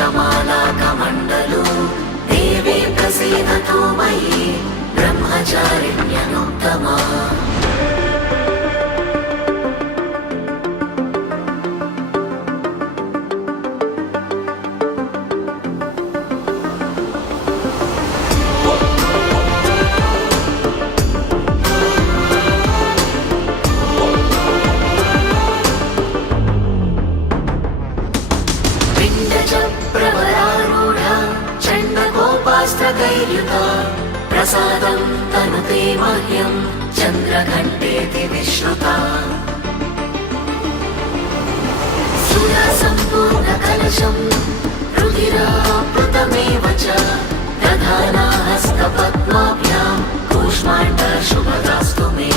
पुष्पमालाकमण्डलू देवी प्रसीदतु मयि ब्रह्मचारिण्यनुत्तमा प्रवरारूढा चण्डकोपास्त्रकैर्युता प्रसादं तनुते मह्यं चन्द्रघण्टेति विश्रुता सुरसम्पूर्णकलशं रुधिराप्लुतमेव च दधाना हस्तपद्माभ्यां कूष्माण्डशुभदास्तु मे।